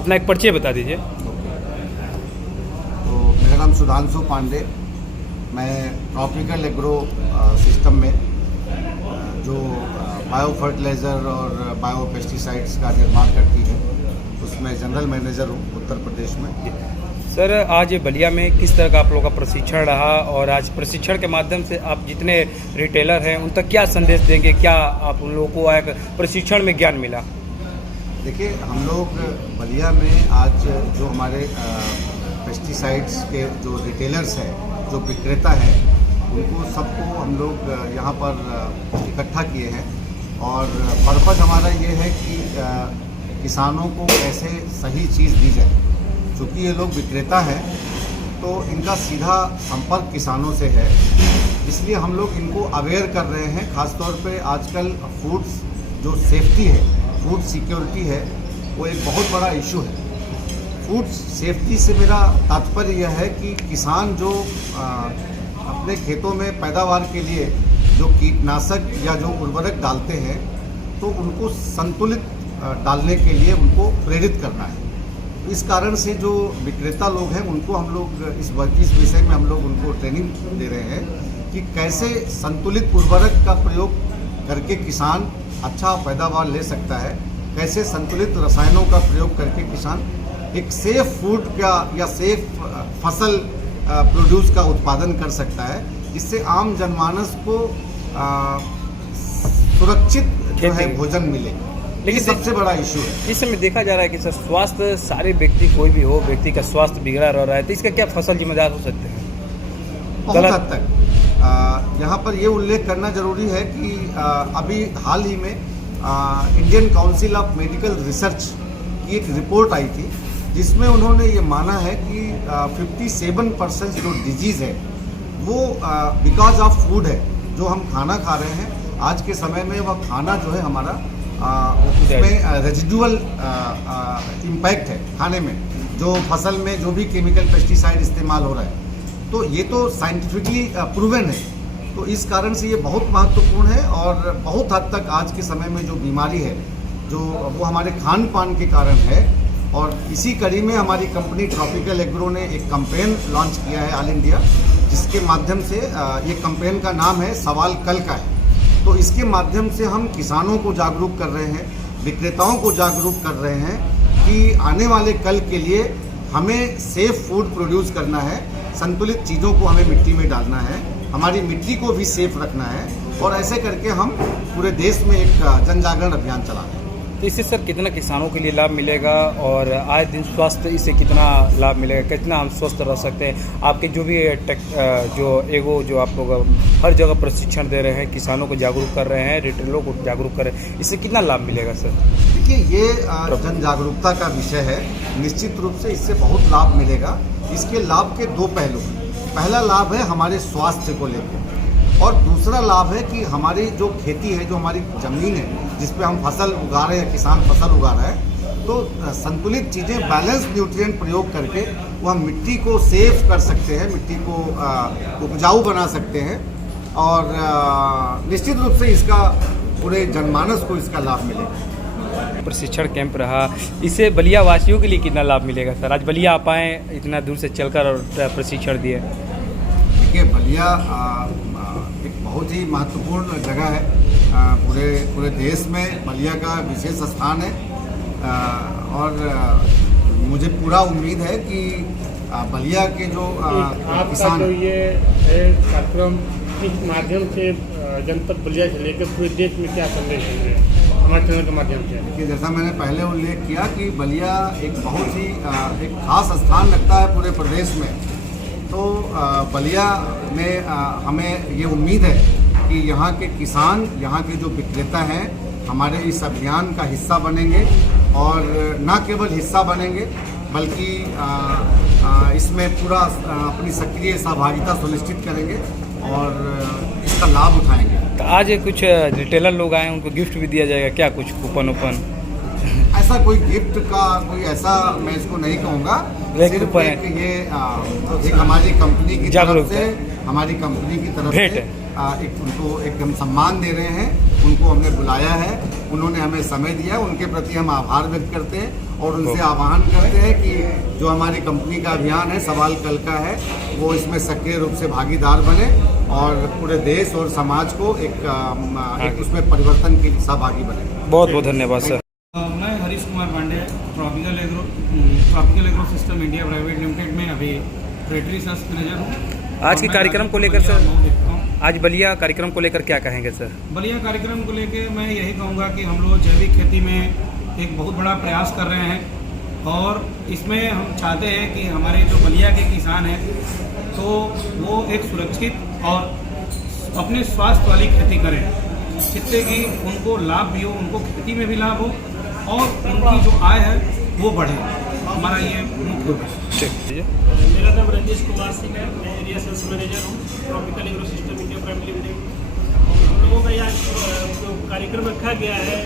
अपना एक परिचय बता दीजिए। तो मेरा नाम सुधांशु पांडे, मैं ट्रॉपिकल एग्रो सिस्टम में जो बायो फर्टिलाइज़र और बायो पेस्टिसाइड्स का निर्माण करती है उसमें जनरल मैनेजर हूँ उत्तर प्रदेश में। सर, आज बलिया में किस तरह का आप लोगों का प्रशिक्षण रहा और आज प्रशिक्षण के माध्यम से आप जितने रिटेलर हैं उन तक क्या संदेश देंगे, क्या आप उन लोगों को एक प्रशिक्षण में ज्ञान मिला? देखिए, हम लोग बलिया में आज जो हमारे पेस्टिसाइड्स के जो रिटेलर्स हैं, जो विक्रेता हैं, उनको सबको हम लोग यहाँ पर इकट्ठा किए हैं और पर्पज़ हमारा ये है कि किसानों को कैसे सही चीज़ दी जाए। चूँकि ये लोग विक्रेता हैं तो इनका सीधा संपर्क किसानों से है, इसलिए हम लोग इनको अवेयर कर रहे हैं। ख़ासतौर पे आजकल फूड जो सेफ्टी है, फूड सिक्योरिटी है, वो एक बहुत बड़ा इशू है। फूड सेफ्टी से मेरा तात्पर्य यह है कि किसान जो अपने खेतों में पैदावार के लिए जो कीटनाशक या जो उर्वरक डालते हैं तो उनको संतुलित डालने के लिए उनको प्रेरित करना है। इस कारण से जो विक्रेता लोग हैं उनको हम लोग इस विषय में हम लोग उनको ट्रेनिंग दे रहे हैं कि कैसे संतुलित उर्वरक का प्रयोग करके किसान अच्छा पैदावार ले सकता है, कैसे संतुलित रसायनों का प्रयोग करके किसान एक सेफ फूड का या सेफ फसल प्रोड्यूस का उत्पादन कर सकता है, जिससे आम जनमानस को सुरक्षित जो है भोजन मिले। लेकिन सबसे बड़ा इशू है इस समय देखा जा रहा है कि सर स्वास्थ्य, सारे व्यक्ति कोई भी हो, व्यक्ति का स्वास्थ्य बिगड़ा रह रहा है, तो इसका क्या फसल जिम्मेदार हो सकते हैं? बहुत हद तक यहाँ पर ये उल्लेख करना जरूरी है कि अभी हाल ही में Indian council of medical research की एक रिपोर्ट आई थी जिसमें उन्होंने ये माना है कि 57% जो डिजीज़ है वो बिकॉज ऑफ फूड है। जो हम खाना खा रहे हैं आज के समय में, वह खाना जो है हमारा उसमें रेजिडुअल इम्पैक्ट है खाने में, जो फसल में जो भी केमिकल पेस्टिसाइड इस्तेमाल हो रहा है, तो ये तो साइंटिफिकली प्रूवन है। तो इस कारण से ये बहुत महत्वपूर्ण है और बहुत हद तक आज के समय में जो बीमारी है जो वो हमारे खान पान के कारण है। और इसी कड़ी में हमारी कंपनी ट्रॉपिकल एग्रो ने एक कैंपेन लॉन्च किया है ऑल इंडिया, जिसके माध्यम से ये कैंपेन का नाम है सवाल कल का है। तो इसके माध्यम से हम किसानों को जागरूक कर रहे हैं, विक्रेताओं को जागरूक कर रहे हैं कि आने वाले कल के लिए हमें सेफ फूड प्रोड्यूस करना है, संतुलित चीज़ों को हमें मिट्टी में डालना है, हमारी मिट्टी को भी सेफ रखना है और ऐसे करके हम पूरे देश में एक जन जागरण अभियान चला रहे हैं। तो इससे सर कितना किसानों के लिए लाभ मिलेगा और आए दिन स्वास्थ्य इससे कितना लाभ मिलेगा, कितना हम स्वस्थ रह सकते हैं? आपके जो भी जो आप लोग हर जगह प्रशिक्षण दे रहे हैं, किसानों को जागरूक कर रहे हैं, रिटेलरों को जागरूक कर रहे हैं, इससे कितना लाभ मिलेगा सर? देखिए, ये जन जागरूकता का विषय है। निश्चित रूप से इससे बहुत लाभ मिलेगा। इसके लाभ के दो पहलू हैं। पहला लाभ है हमारे स्वास्थ्य को लेकर और दूसरा लाभ है कि हमारी जो खेती है, जो हमारी ज़मीन है जिस पे हम फसल उगा रहे हैं, किसान फसल उगा रहा है, तो संतुलित चीज़ें, बैलेंस न्यूट्रिएंट प्रयोग करके वो हम मिट्टी को सेफ कर सकते हैं, मिट्टी को उपजाऊ बना सकते हैं और निश्चित रूप से इसका पूरे जनमानस को इसका लाभ मिलेगा। प्रशिक्षण कैंप रहा, इससे बलिया वासियों के लिए कितना लाभ मिलेगा सर? आज बलिया आप आए, इतना दूर से चलकर और प्रशिक्षण दिए। देखिए, बलिया एक बहुत ही महत्वपूर्ण जगह है। पूरे देश में बलिया का विशेष स्थान है और मुझे पूरा उम्मीद है कि बलिया के जो किसान, जो ये कार्यक्रम इस माध्यम से जनपद बलिया से लेकर पूरे देश में क्या संदेश देंगे हमारे चैनल के माध्यम से? कि जैसा मैंने पहले उल्लेख किया कि बलिया एक बहुत ही एक खास स्थान रखता है पूरे प्रदेश में। तो बलिया में हमें ये उम्मीद है कि यहाँ के किसान, यहाँ के जो विक्रेता हैं, हमारे इस अभियान का हिस्सा बनेंगे और न केवल हिस्सा बनेंगे बल्कि इसमें पूरा अपनी सक्रिय सहभागिता सुनिश्चित करेंगे और इसका लाभ उठाएंगे। तो आज कुछ रिटेलर लोग आए, उनको गिफ्ट भी दिया जाएगा क्या, कुछ कूपन वूपन? ऐसा कोई गिफ्ट का कोई ऐसा मैं इसको नहीं कहूँगा, सिर्फ एक ये एक हमारी कंपनी की तरफ से हमारी कंपनी की तरफ भेंट से है। एक उनको एक हम सम्मान दे रहे हैं। उनको हमने बुलाया है, उन्होंने हमें समय दिया, उनके प्रति हम आभार व्यक्त करते हैं और उनसे आह्वान करते हैं कि जो हमारी कंपनी का अभियान है सवाल कल का है, वो इसमें सक्रिय रूप से भागीदार बने और पूरे देश और समाज को एक उसमें परिवर्तन के सहभागी बने। बहुत बहुत धन्यवाद सर। मैं Harish Kumar Pandey tropical agro system India private limited में अभी ट्रेडरी रिसर्च मैनेजर हूँ। आज के कार्यक्रम को लेकर सर, आज बलिया कार्यक्रम को लेकर क्या कहेंगे सर? बलिया कार्यक्रम को लेकर मैं यही कहूँगा कि हम लोग जैविक खेती में एक बहुत बड़ा प्रयास कर रहे हैं और इसमें हम चाहते हैं कि हमारे जो बलिया के किसान हैं तो वो एक सुरक्षित और अपने स्वास्थ्य वाली खेती करें, जिससे कि उनको लाभ भी हो, उनको खेती में भी लाभ हो और उनकी जो आय है वो बढ़े। हमारा ये मुख्य उद्देश्य है। मेरा नाम रंजीश कुमार सिंह है, मैं एरिया सेल्स मैनेजर हूँ tropical agro system India private limited. हम लोगों का यहाँ जो कार्यक्रम रखा गया है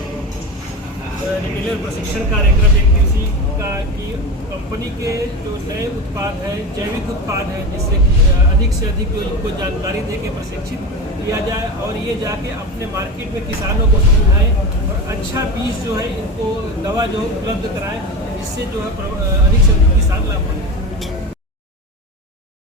रिटेलर प्रशिक्षण कार्यक्रम एक दिवसीय का, कि कंपनी के जो नए उत्पाद है, जैविक उत्पाद है, जिससे अधिक से अधिक इनको जानकारी दे के प्रशिक्षित किया जाए और ये जाके अपने मार्केट में किसानों को समझाएं और अच्छा बीज जो है इनको दवा जो उपलब्ध कराएं, जिससे जो है अधिक से अधिक किसान लाभ पाएं।